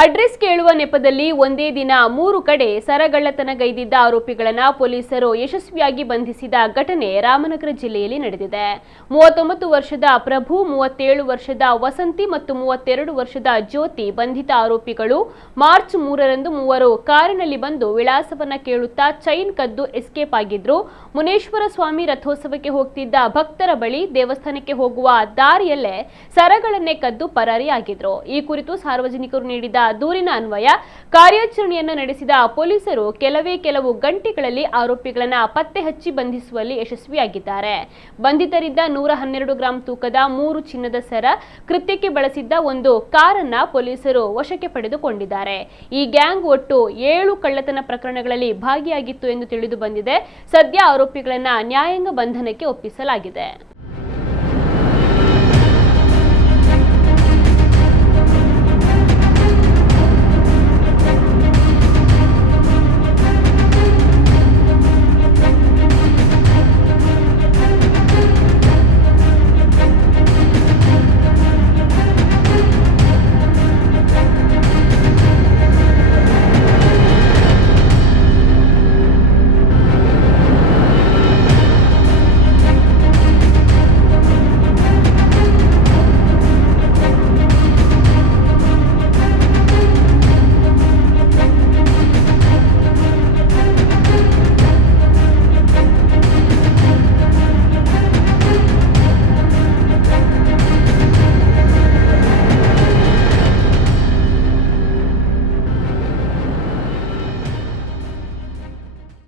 Address ಕೇಳುವ ನೆಪದಲ್ಲಿ ಒಂದೇ ದಿನ 3 ಕಡೆ ಸರಗಳ್ಳತನಗೈದಿದ್ದ ಆರೋಪಿಗಳನ್ನು ಪೊಲೀಸರು ಯಶಸ್ವಿಯಾಗಿ ಬಂಧಿಸಿದ ಘಟನೆ ರಾಮನಗರ ಜಿಲ್ಲೆಯಲ್ಲಿ ನಡೆದಿದೆ. 39 ವರ್ಷದ ಪ್ರಭು, 37 ವರ್ಷದ ವಸಂತಿ ಮತ್ತು 32 ವರ್ಷದ ಜ್ಯೋತಿ ಬಂಧಿತ ಆರೋಪಿಗಳು ಮಾರ್ಚ್ 3ರಂದು ಮೂವರು ಕಾರಿನಲ್ಲಿ ಬಂದು ವಿಳಾಸವನ್ನ ಕೇಳುತ್ತಾ ಚೈನ್ ಕದ್ದು ಎಸ್ಕೇಪ್ ಆಗಿದ್ರು. ಮುನೇಶ್ವರ ಸ್ವಾಮಿ ರಥೋತ್ಸವಕ್ಕೆ ಹೋಗ್ತಿದ್ದ ಭಕ್ತರ ಬಳಿ ದೇವಸ್ಥಾನಕ್ಕೆ ಹೋಗುವ ದಾರಿಯಲ್ಲೇ ಸರಗಳನ್ನೇ ಕದ್ದು ಪರಾರಿಯಾಗಿದ್ರು. ಈ ಕುರಿತು ಸಾರ್ವಜನಿಕರು ನೀಡಿದ ದೂರಿನ ಅನ್ವಯ ಕಾರ್ಯಾಚರಣೆಯನ್ನು ನಡೆಸಿದ ಪೊಲೀಸರು ಕೆಲವು ಗಂಟೆಗಳಲ್ಲಿ ಆರೋಪಿಗಳನ್ನು ಪತ್ತೆ ಹಚ್ಚಿ ಬಂಧಿಸುವಲ್ಲಿ ಯಶಸ್ವಿಯಾಗಿದ್ದಾರೆ. ಬಂಧಿತರಿದ್ದ 112 ಗ್ರಾಂ ತೂಕದ 3 ಚಿನ್ನದ ಸರ, ಕೃತ್ಯಕ್ಕೆ ಬಳಸಿದ್ದ ಒಂದು ಕಾರನ್ನ ಪೊಲೀಸರು ವಶಕ್ಕೆ ಪಡೆದುಕೊಂಡಿದ್ದಾರೆ. ಈ ಗ್ಯಾಂಗ್ ಒಟ್ಟು 7 ಕಳ್ಳತನ ಪ್ರಕರಣಗಳಲ್ಲಿ ಭಾಗಿಯಾಗಿತ್ತು ಎಂದು ತಿಳಿದು ಬಂದಿದೆ. ಸದ್ಯ ಆರೋಪಿಗಳನ್ನು ನ್ಯಾಯಾಂಗ ಬಂಧನಕ್ಕೆ ಒಪ್ಪಿಸಲಾಗಿದೆ.